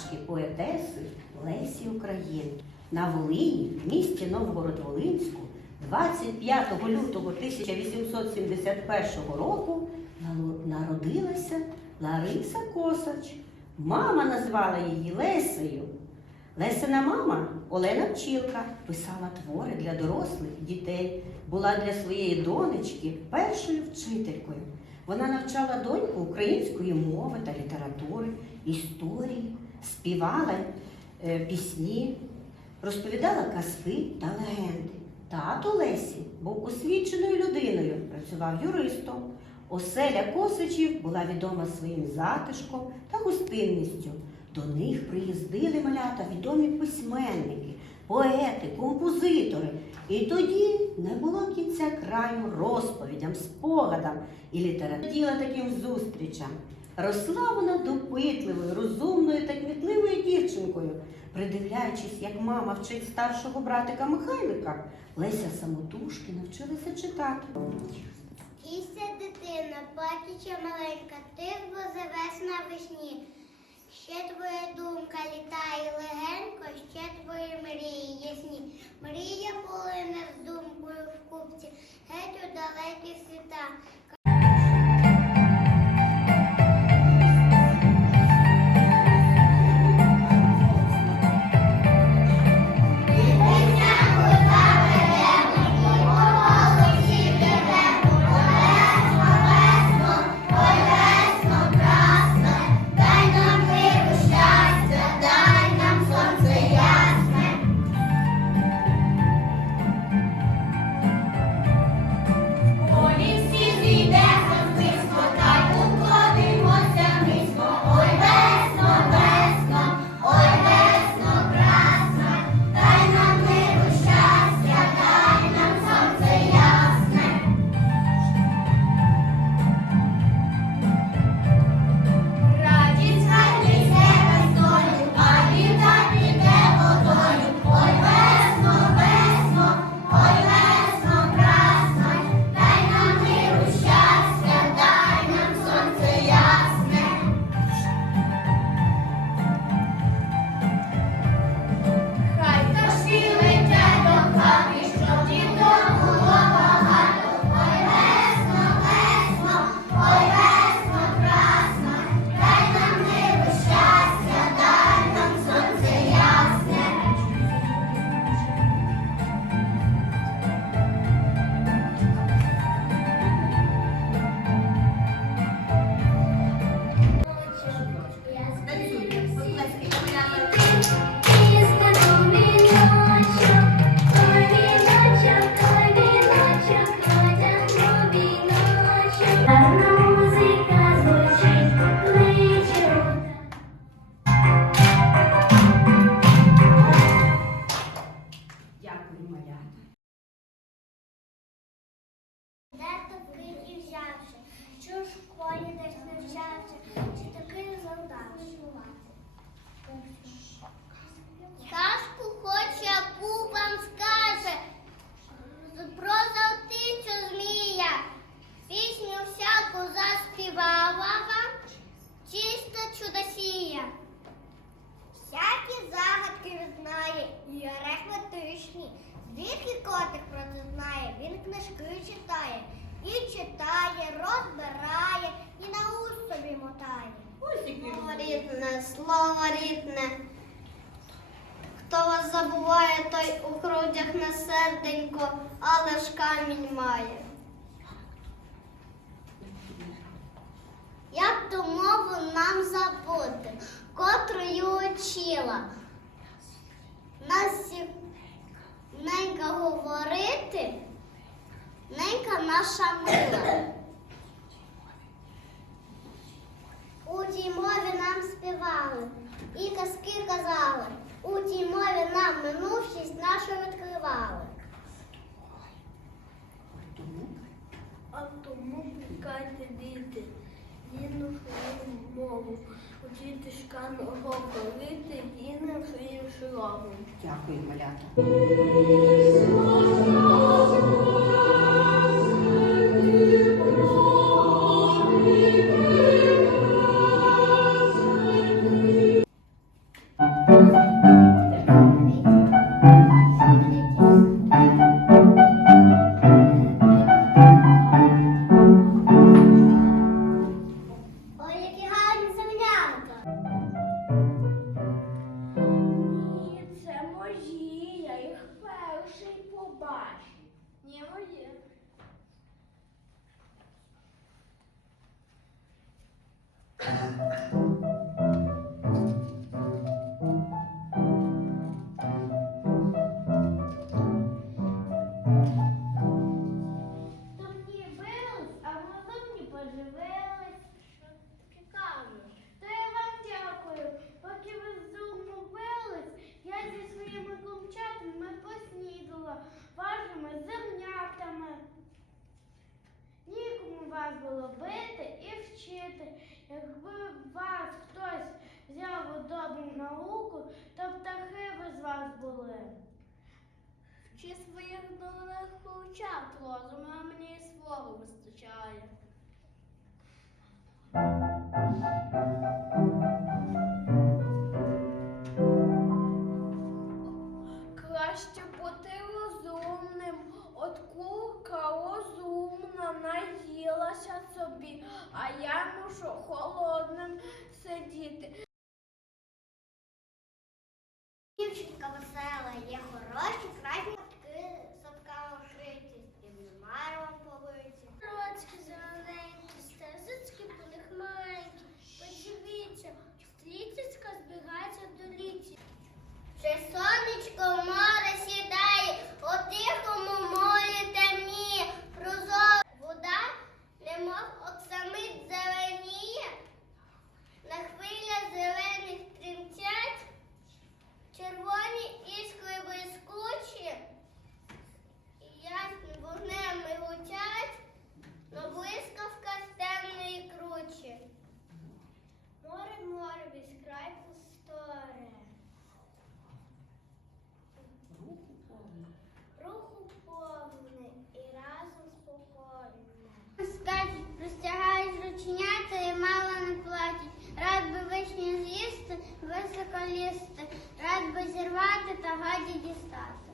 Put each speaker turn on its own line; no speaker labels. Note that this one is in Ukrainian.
землячки, поетеси Лесі Українки. На Волині, в місті Новгород-Волинську, 25 лютого 1871 року народилася Лариса Косач. Мама назвала її Лесею. Лесина мама Олена Пчілка писала твори для дорослих дітей, була для своєї донечки першою вчителькою. Вона навчала доньку української мови та літератури, історії, співала е, пісні, розповідала казки та легенди. Тато Лесі був освіченою людиною, працював юристом. Оселя Косичів була відома своїм затишком та гостинністю. До них приїздили малята відомі письменники, поети, композитори. І тоді не було кінця краю розповідям, спогадам і література діла таким зустрічам. Росла вона допитливою, розумною та кмітливою дівчинкою. Придивляючись, як мама вчить старшого братика Михайлика, Леся самотужки навчилася читати.
Кіся дитина, плачуча маленька, ти возивеш на весні. Ще твоя думка літає легенько, ще твої мрії ясні. Мрія Казку хоч яку вам скаже про завтицю змія. Пісню всяку заспівала вам, чиста чудосія. Всякі загадки знає і арифметичні. Звідки котик про це знає, він книжки читає. І читає, розбирає, і на ус собі мотає. Слово рідне, слово рідне. Хто вас забуває, той у грудях не серденько, але ж камінь має. Як ту мову нам забути, котрою учила? Нас ненька говорити, ненька наша мила. У тій мові нам співали і казки казали. У тій мові нам минувшість нашу відкривали.
Тому
А тому пікайте діти, рідну свою мову, учити шкану говорити рідним своїм словом.
дякую, малята.
правило і вчити. Якби вас хтось взяв у добру науку, то птахи би з вас були. Вчи своїх дурних повчат розуму, а мені і свого вистачає. собі, а я мушу холодним сидіти. Samizza зірвати та гаді дістати.